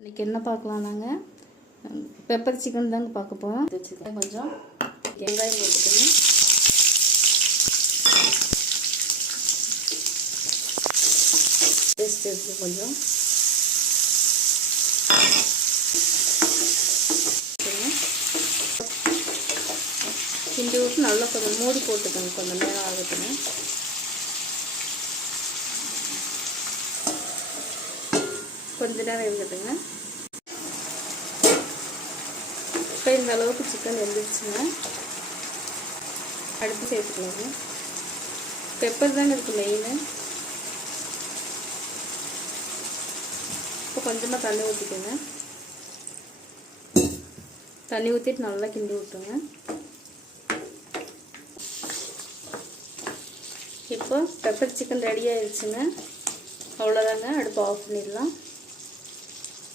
இன்றைக்கி என்ன பார்க்கலாம் நாங்கள் பெப்பர் சிக்கன் தாங்க பார்க்க போகிறோம். வச்சுக்கலாம் கொஞ்சம் வெங்காயம் போட்டுக்கணும். பேஸ்ட் எடுத்து கொஞ்சம் கிண்டி விட்டு நல்லா கொஞ்சம் மூடி போட்டுக்கோங்க. கொஞ்சம் நேரம் ஆகட்டுங்க. கொஞ்ச நேரம் இருக்கட்டுங்க. இப்போ இந்த அளவுக்கு சிக்கன் வெந்துருச்சுங்க. அடுத்து சேர்த்துக்கலாங்க. பெப்பர் தாங்க இருக்குது மெயின். இப்போ கொஞ்சமாக தண்ணி ஊற்றிக்கோங்க. தண்ணி ஊற்றிட்டு நல்லா கிண்டி விட்டுருங்க. இப்போ பெப்பர் சிக்கன் ரெடி ஆயிடுச்சுங்க. அவ்வளோதாங்க. அடுப்பு ஆஃப் பண்ணிடலாம்.